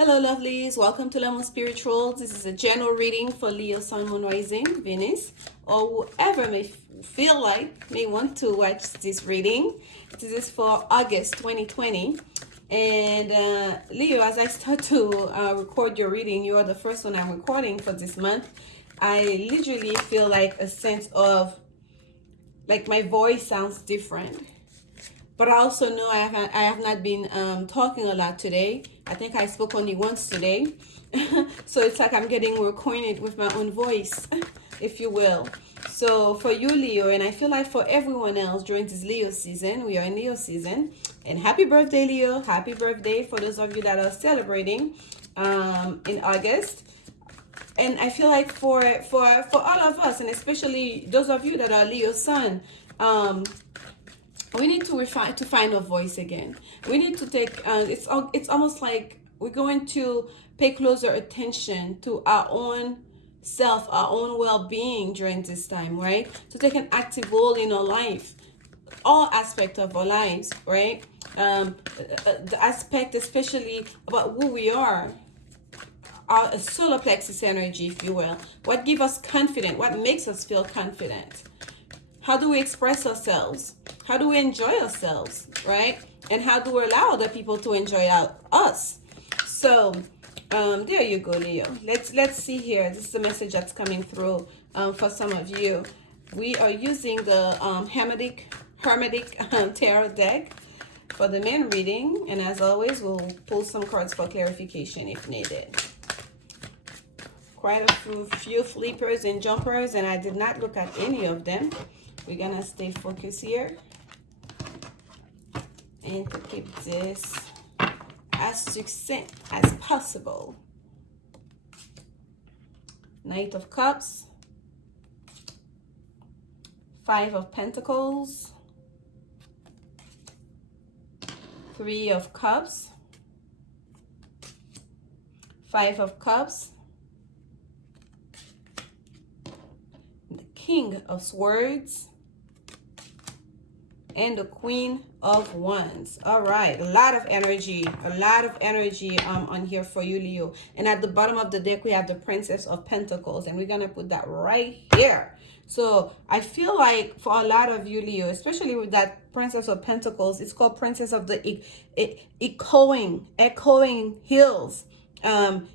Hello, lovelies. Welcome to Lanmouspiritual. This is a general reading for Leo, Sun, Moon, Rising, Venus, or whoever may feel like may want to watch this reading. This is for August 2020. And Leo, as I start to record your reading, you are the first one I'm recording for this month. I literally feel like a sense of, like my voice sounds different. But I also know I have not been talking a lot today. I think I spoke only once today. So it's like I'm getting more acquainted with my own voice, if you will. So for you, Leo, and I feel like for everyone else during this Leo season, we are in Leo season. And happy birthday, Leo. Happy birthday for those of you that are celebrating in August. And I feel like for all of us, and especially those of you that are Leo Sun, we need to find a voice again. We need to take it's almost like we're going to pay closer attention to our own self, our own well-being during this time, right? To take an active role in our life, all aspects of our lives, right? The aspect especially about who we are, our solar plexus energy, if you will. What gives us confidence? What makes us feel confident? How do we express ourselves? How do we enjoy ourselves, right? And how do we allow other people to enjoy us? So, there you go, Leo. Let's see here. This is the message that's coming through for some of you. We are using the Hermetic Tarot deck for the main reading. And as always, we'll pull some cards for clarification if needed. Quite a few flippers and jumpers, and I did not look at any of them. We're gonna stay focused here and to keep this as succinct as possible. Knight of Cups, Five of Pentacles, Three of Cups, Five of Cups, the King of Swords, and the Queen of Wands. All right, a lot of energy on here for you, Leo. And at the bottom of the deck, we have the Princess of Pentacles, and we're gonna put that right here. So I feel like for a lot of you, Leo, especially with that Princess of Pentacles, it's called Princess of the echoing hills.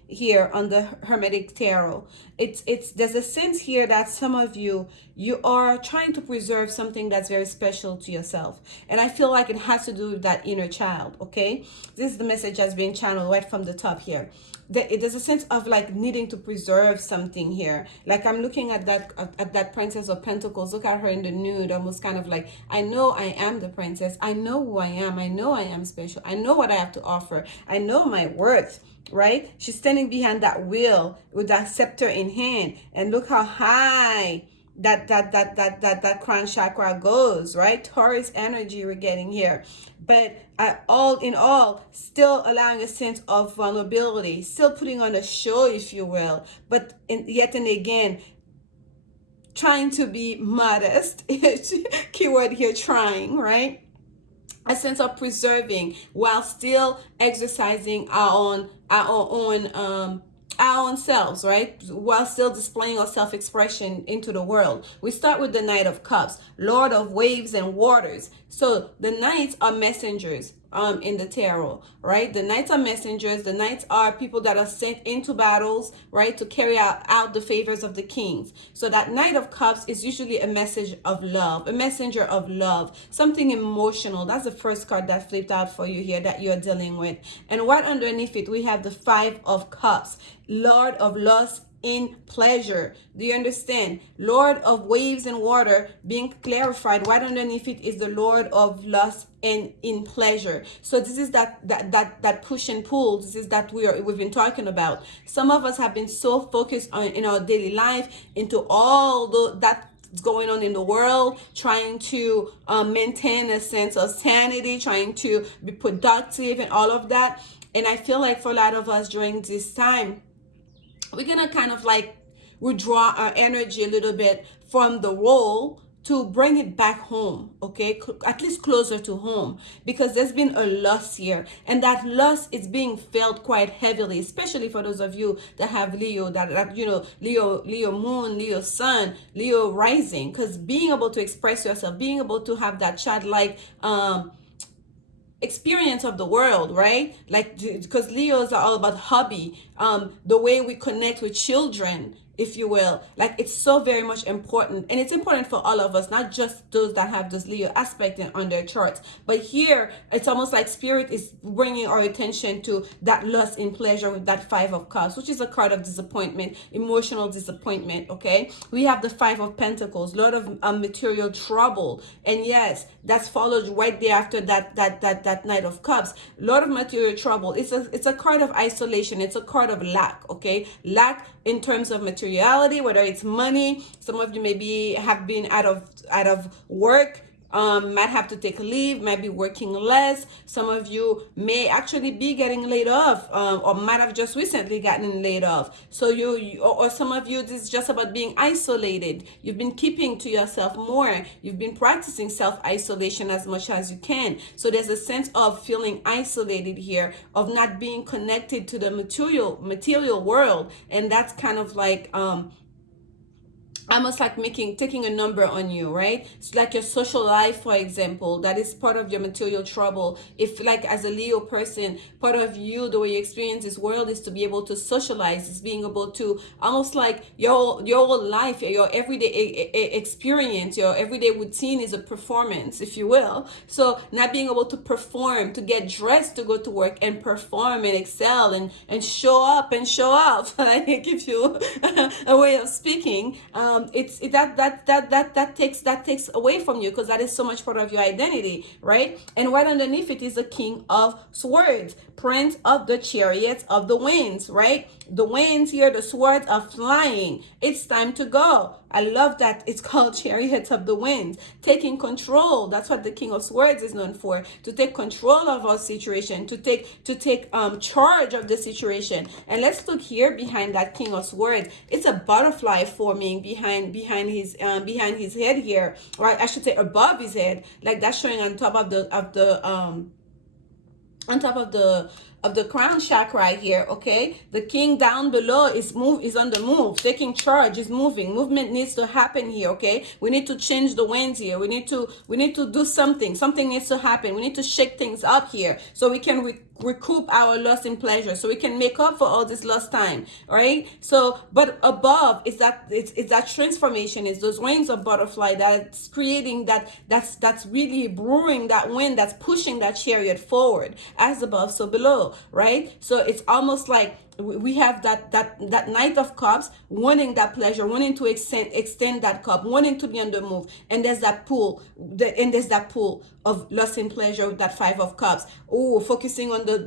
Here on the Hermetic Tarot, there's a sense here that some of you are trying to preserve something that's very special to yourself, and I feel like it has to do with that inner child. Okay, this is the message that's being channeled right from the top here. There's a sense of like needing to preserve something here. Like I'm looking at that Princess of Pentacles. Look at her in the nude, almost kind of like, I know I am the princess. I know who I am. I know I am special. I know what I have to offer. I know my worth. Right? She's standing behind that wheel with that scepter in hand, and look how high that crown chakra goes, right? Taurus energy we're getting here. But all in all, still allowing a sense of vulnerability, still putting on a show, if you will, but yet and again trying to be modest. Keyword here, trying, right? A sense of preserving while still exercising our own selves, right? While still displaying our self-expression into the world. We start with the Knight of Cups, Lord of Waves and Waters. So the Knights are messengers in the tarot, right? The Knights are messengers. The Knights are people that are sent into battles, right, to carry out the favors of the kings. So that Knight of Cups is usually a message of love, a messenger of love, something emotional. That's the first card that flipped out for you here that you're dealing with. And right underneath it, we have the Five of Cups, Lord of Lust in pleasure. Do you understand? Lord of Waves and Water being clarified. Right underneath it is the Lord of Lust and in pleasure. So this is that push and pull. This is that we've been talking about. Some of us have been so focused on in our daily life into all that's going on in the world, trying to maintain a sense of sanity, trying to be productive and all of that. And I feel like for a lot of us during this time, we're gonna kind of like withdraw our energy a little bit from the role bring it back home, okay, at least closer to home, because there's been a loss here, and that loss is being felt quite heavily, especially for those of you that have Leo, that Leo moon, Leo sun, Leo rising, because being able to express yourself, being able to have that childlike experience of the world, right? Like, because Leos are all about hobby, the way we connect with children, if you will. Like, it's so very much important, and it's important for all of us, not just those that have this Leo aspect on their charts. But here it's almost like spirit is bringing our attention to that lust in pleasure with that Five of Cups, which is a card of disappointment, emotional disappointment. Okay, we have the Five of Pentacles, lot of material trouble, and yes, that's followed right there after that Knight of Cups, lot of material trouble. It's a card of isolation, it's a card of lack. Okay, lack in terms of materiality, whether it's money. Some of you maybe have been out of work, might have to take leave, might be working less. Some of you may actually be getting laid off, or might have just recently gotten laid off. So or some of you, this is just about being isolated. You've been keeping to yourself more. You've been practicing self-isolation as much as you can. So there's a sense of feeling isolated here, of not being connected to the material world, and that's kind of like almost like taking a number on you, right? It's like your social life, for example, that is part of your material trouble. If, like, as a Leo person, part of you, the way you experience this world is to be able to socialize, is being able to almost like your whole life, your everyday experience, your everyday routine is a performance, if you will. So not being able to perform, to get dressed to go to work and perform and excel and show up and show off, like, if you a way of speaking, that takes away from you, because that is so much part of your identity, right? And right underneath it is the King of Swords, Prince of the Chariots of the Winds, right? The winds here, the swords are flying. It's time to go. I love that it's called Chariots of the Winds. Taking control. That's what the King of Swords is known for. To take control of our situation, to take charge of the situation. And let's look here behind that King of Swords. It's a butterfly forming behind his head here, or I should say above his head, like that's showing on top of the crown chakra right here. Okay, the king down below is on the move, taking charge, is moving. Movement needs to happen here. Okay, we need to change the winds here. We need to do something needs to happen. We need to shake things up here so we can recoup our loss in pleasure, so we can make up for all this lost time, right? So, but above is that it's that transformation, is those wings of butterfly that's creating that's really brewing that wind, that's pushing that chariot forward, as above so below, right? So it's almost like we have that Knight of Cups, wanting that pleasure, wanting to extend that cup, wanting to be on the move, and there's that pull, of lust and pleasure with that Five of Cups. Oh, focusing on the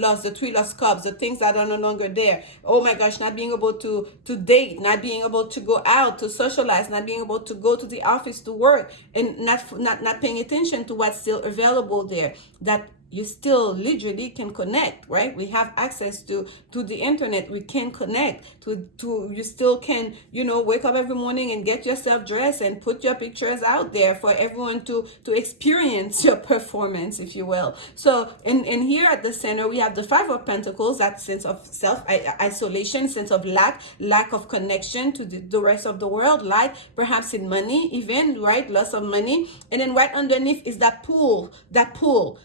lust, the three lost cups, the things that are no longer there. Oh my gosh, not being able to date, not being able to go out to socialize, not being able to go to the office to work, and not paying attention to what's still available there. That you still literally can connect, right? We have access to the internet. We can connect to you still can, wake up every morning and get yourself dressed and put your pictures out there for everyone to experience your performance, if you will. So in here at the center, we have the Five of Pentacles, that sense of self-isolation, sense of lack of connection to the rest of the world, lack perhaps in money even, right? Loss of money. And then right underneath is that pull,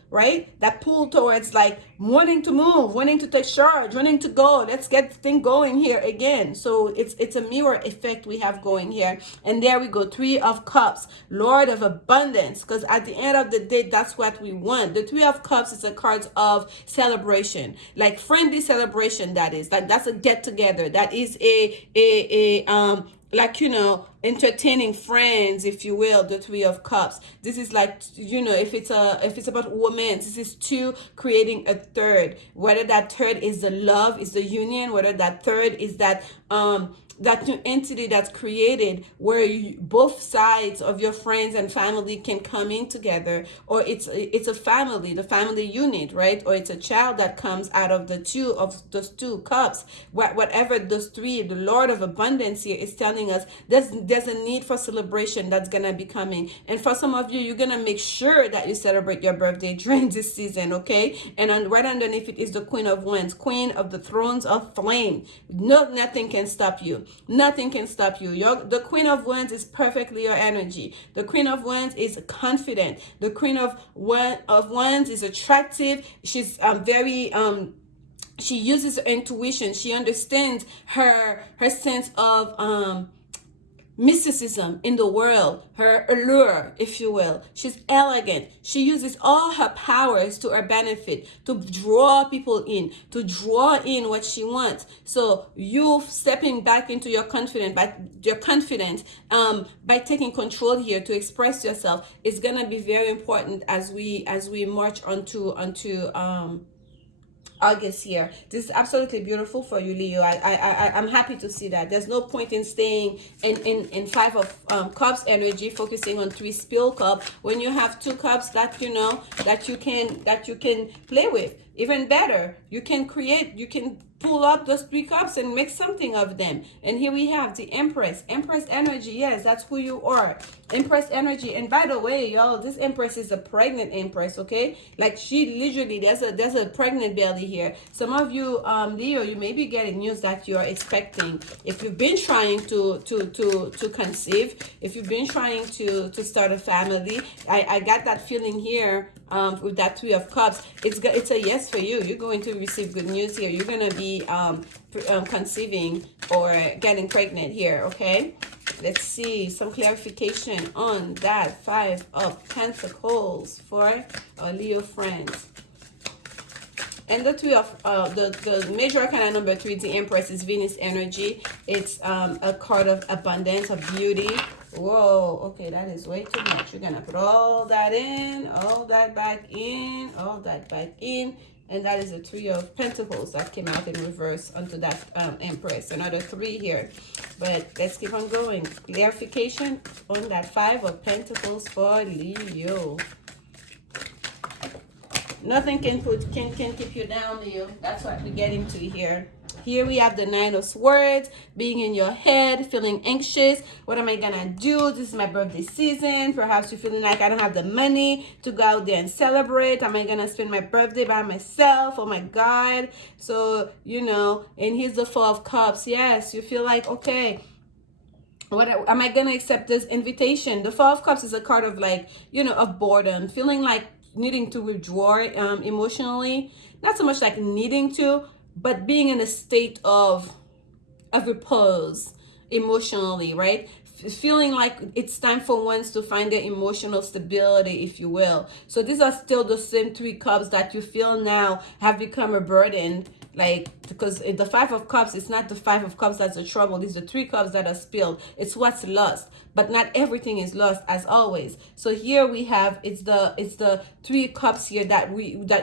right? That pull towards like wanting to move, wanting to take charge, wanting to go. Let's get the thing going here again. So it's a mirror effect we have going here. And there we go, Three of Cups, Lord of Abundance, because at the end of the day, that's what we want. The Three of Cups is a card of celebration, like friendly celebration. That is, like, that's a get together. That is like, entertaining friends, if you will. The Three of Cups, this is like, if it's about romance, this is two creating a third, whether that third is the love, is the union, whether that third is that that new entity that's created where both sides of your friends and family can come in together, or it's a family, the family unit, right? Or it's a child that comes out of those two cups. Whatever those three, the Lord of abundance here is telling us there's a need for celebration that's gonna be coming. And for some of you, you're gonna make sure that you celebrate your birthday during this season, okay? And right underneath it is the Queen of Wands, Queen of the Thrones of Flame. No, nothing can stop you. Nothing can stop you. The Queen of Wands is perfectly your energy. The Queen of Wands is confident. The Queen of Wands is attractive. She's very she uses her intuition. She understands her sense of mysticism in the world, her allure, if you will. She's elegant. She uses all her powers to her benefit, to draw people in, to draw in what she wants. So you stepping back into your confidence, by taking control here to express yourself is gonna be very important as we march onto August here. This is absolutely beautiful for you, Leo. I'm happy to see that. There's no point in staying in Five of Cups energy, focusing on 3 spill cup when you have 2 cups that you know that you can play with. Even better, you can pull up those 3 cups and make something of them. And here we have the Empress energy. Yes, that's who you are. Empress energy. And by the way, y'all, this Empress is a pregnant Empress, okay? Like she literally, there's a pregnant belly here. Some of you, Leo, you may be getting news that you're expecting. If you've been trying to conceive, if you've been trying to start a family, I got that feeling here with that 3 of Cups. It's a yes for you. You're going to receive good news here. You're going to be conceiving or getting pregnant here, okay? Let's see some clarification on that 5 of Pentacles for our Leo friends. And the 3 of the major arcana number 3, the Empress, is Venus energy. It's a card of abundance, of beauty. Whoa, okay, that is way too much. You're gonna put all that in, all that back in, all that back in. And that is the 3 of Pentacles that came out in reverse onto that Empress. Another 3 here. But let's keep on going. Clarification on that 5 of Pentacles for Leo. Nothing can keep you down, Leo. That's what we get into here. Here we have the 9 of Swords, being in your head, feeling anxious. What am I gonna do? This is my birthday season. Perhaps you're feeling like I don't have the money to go out there and celebrate. Am I gonna spend my birthday by myself? Oh my God. So, you know, and here's the 4 of Cups. Yes, you feel like, okay, what am I gonna accept this invitation? The 4 of Cups is a card of, like, you know, of boredom, feeling like needing to withdraw emotionally. Not so much like needing to, but being in a state of repose emotionally, right? Feeling like it's time for ones to find their emotional stability, if you will. So these are still the same 3 cups that you feel now have become a burden. Like, because the 5 of Cups, it's not the 5 of Cups that's the trouble. It's the 3 cups that are spilled. It's what's lost. But not everything is lost, as always. So here we have, it's the 3 cups here that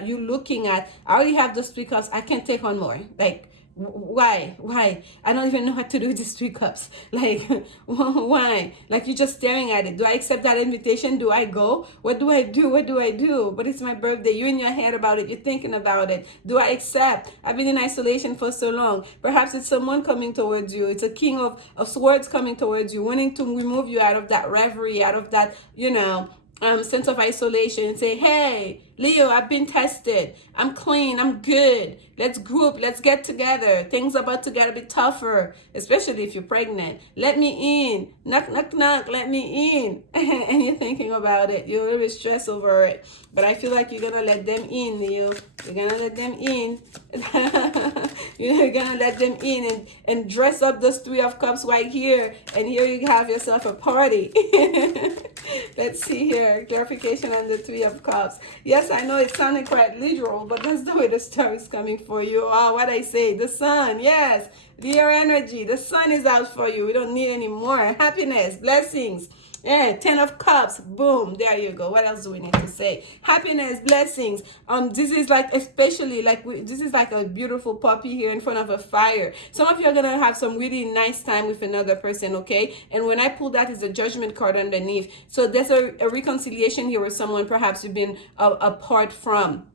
you're looking at. I already have those 3 cups. I can't take on more. Like, why I don't even know what to do with these 3 cups. Like, why? Like, you're just staring at it. Do I accept that invitation? Do I go? What do I do? But it's my birthday. You're in your head about it. You're thinking about it. Do I accept? I've been in isolation for so long. Perhaps it's someone coming towards you. It's a King of Swords coming towards you, wanting to remove you out of that reverie, out of that, you know, sense of isolation, and say, hey, Leo, I've been tested. I'm clean. I'm good. Let's group. Let's get together. Things are about to get a bit tougher, especially if you're pregnant. Let me in. Knock, knock, knock. Let me in. And you're thinking about it. You're a little bit stressed over it. But I feel like you're going to let them in, Leo. You're going to let them in. You're going to let them in and dress up those 3 of Cups right here. And here you have yourself a party. Let's see here. Clarification on the 3 of Cups. Yes, I know it sounded quite literal, but that's the way the story is coming for you. Oh, what I say, the sun. Yes, Leo energy. The sun is out for you. We don't need any more happiness, blessings. Yeah, 10 of Cups. Boom. There you go. What else do we need to say? Happiness, blessings. This is like, especially like, this is like a beautiful puppy here in front of a fire. Some of you are going to have some really nice time with another person, okay? And when I pull that, is a judgment card underneath. So there's a reconciliation here with someone perhaps you've been apart from.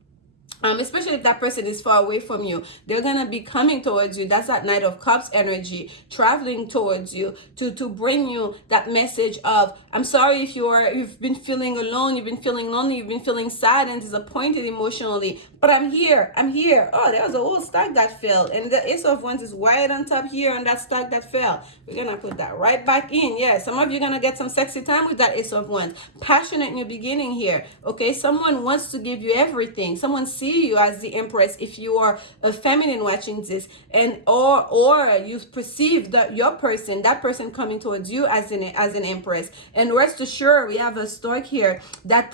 Especially if that person is far away from you, they're gonna be coming towards you. That's that Knight of Cups energy, traveling towards you to bring you that message of, I'm sorry if you've been feeling alone, you've been feeling lonely, you've been feeling sad and disappointed emotionally, but I'm here. Oh, there was a whole stack that fell, and the Ace of Wands is right on top here on that stack that fell. We're gonna put that right back in. Yeah, some of you are gonna get some sexy time with that Ace of Wands. Passionate new beginning here. Okay, someone wants to give you everything. Someone sees you as the Empress if you are a feminine watching this, and or you perceive that that person coming towards you as an Empress. And rest assured, we have a stoic here that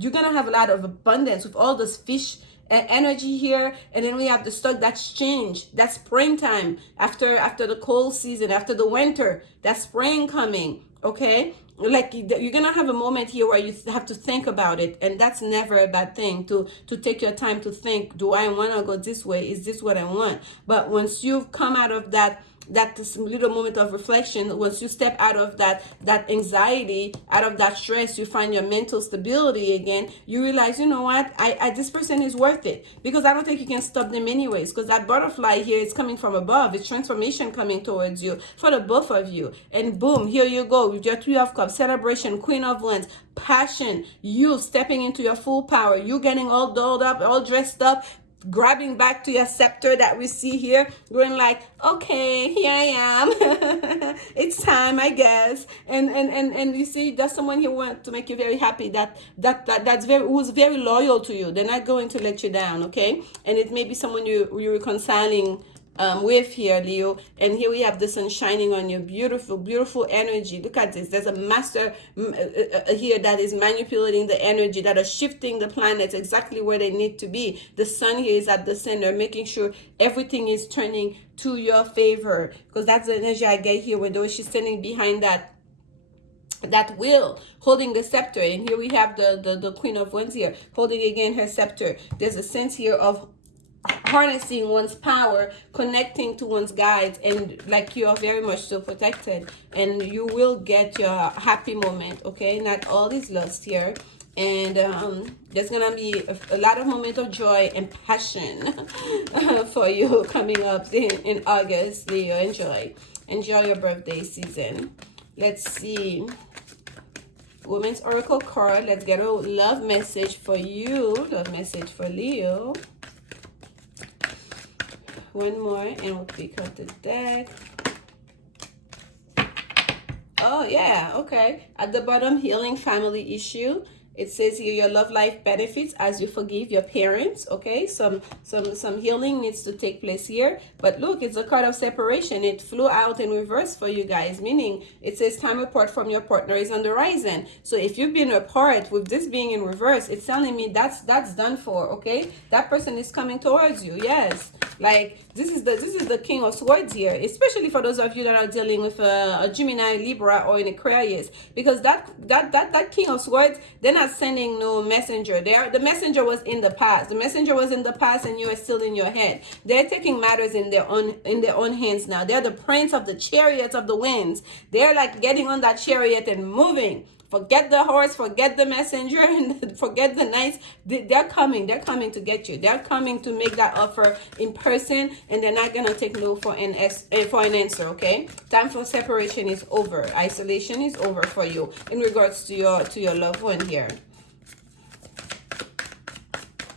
you're gonna have a lot of abundance with all this fish energy here. And then we have the stock that's changed, that's springtime, after the cold season, after the winter, that's spring coming. Okay, like you're gonna have a moment here where you have to think about it, and that's never a bad thing, to take your time to think, do I want to go this way? Is this what I want? But once you've come out of that little moment of reflection, once you step out of that anxiety, out of that stress, you find your mental stability again, you realize, you know what, I this person is worth it, because I don't think you can stop them anyways, because that butterfly here is coming from above. It's transformation coming towards you for the both of you. And boom, here you go with your Three of Cups, celebration, Queen of Wands, passion, you stepping into your full power, you getting all dolled up, all dressed up, grabbing back to your scepter that we see here, going like, okay, here I am. It's time, I guess. And you see, there's someone here who wants to make you very happy, who's very loyal to you. They're not going to let you down, okay? And it may be someone you're reconciling with here, Leo. And here we have the sun shining on you. Beautiful, beautiful energy. Look at this. There's a master here that is manipulating the energy, that are shifting the planets exactly where they need to be. The sun here is at the center, making sure everything is turning to your favor, because that's the energy I get here when she's standing behind that wheel, holding the scepter. And here we have the Queen of Wands here, holding again her scepter. There's a sense here of harnessing one's power, connecting to one's guides, and like you are very much so protected, and you will get your happy moment. Okay, not all is lost here. And there's gonna be a lot of moment of joy and passion for you coming up in August. Leo, enjoy your birthday season. Let's see, Women's Oracle card. Let's get a love message for you, love message for Leo. One more and we'll pick up the deck. Oh yeah, okay. At the bottom, healing family issue. It says here your love life benefits as you forgive your parents. Okay, some healing needs to take place here. But look, it's a card of separation. It flew out in reverse for you guys, meaning it says time apart from your partner is on the horizon. So if you've been apart, with this being in reverse, it's telling me that's done for. Okay, that person is coming towards you. Yes, like this is the King of Swords here, especially for those of you that are dealing with a Gemini, Libra, or an Aquarius, because that King of Swords, they're not sending no messenger there. The messenger was in the past. The messenger was in the past, and you are still in your head. They're taking matters in their own hands now. They're the prince of the chariots of the winds. They're like getting on that chariot and moving. Forget the horse, forget the messenger, and forget the knights. They're coming to get you. They're coming to make that offer in person, and they're not gonna take no for an answer. Okay, time for separation is over. Isolation is over for you in regards to your loved one here.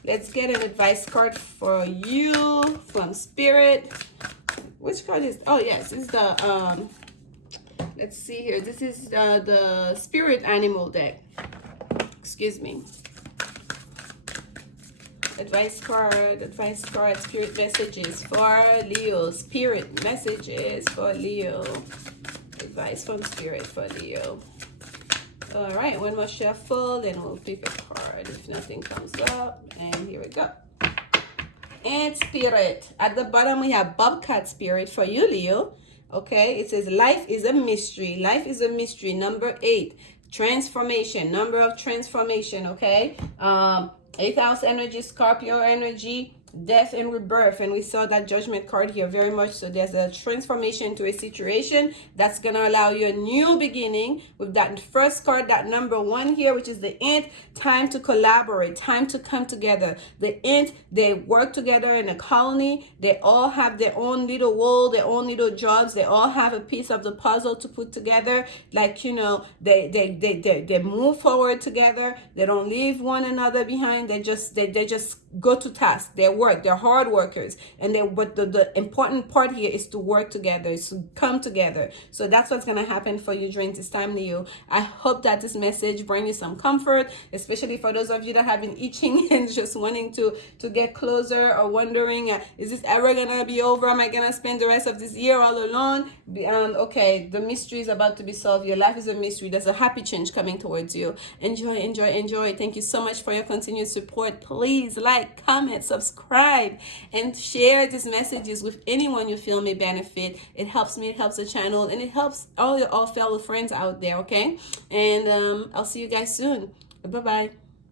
Let's get an advice card for you from Spirit. Which card is? Oh yes, it's the let's see here. This is the Spirit Animal deck. Excuse me. Advice card, Spirit messages for Leo. Spirit messages for Leo. Advice from Spirit for Leo. All right, one more shuffle, then we'll pick a card if nothing comes up. And here we go. And Spirit. At the bottom, we have Bobcat Spirit for you, Leo. Okay, it says life is a mystery. Life is a mystery. Number 8, transformation. Number of transformation. Okay, 8th house energy, Scorpio energy, death and rebirth, and we saw that judgment card here very much. So there's a transformation to a situation that's gonna allow you a new beginning. With that first card, that number 1 here, which is the ant, time to collaborate, time to come together. The ant, they work together in a colony. They all have their own little world, their own little jobs. They all have a piece of the puzzle to put together. Like, you know, they move forward together. They don't leave one another behind. They just go to task. They work. They're hard workers, and but the important part here is to work together, is to come together. So that's what's gonna happen for you during this time, Leo. I hope that this message brings you some comfort, especially for those of you that have been itching and just wanting to get closer, or wondering, is this ever gonna be over? Am I gonna spend the rest of this year all alone? Okay, the mystery is about to be solved. Your life is a mystery. There's a happy change coming towards you. Enjoy, enjoy, enjoy. Thank you so much for your continued support. Please like, comment, subscribe, and share these messages with anyone you feel may benefit. It helps me, it helps the channel, and it helps all your fellow friends out there. Okay, and I'll see you guys soon. Bye bye.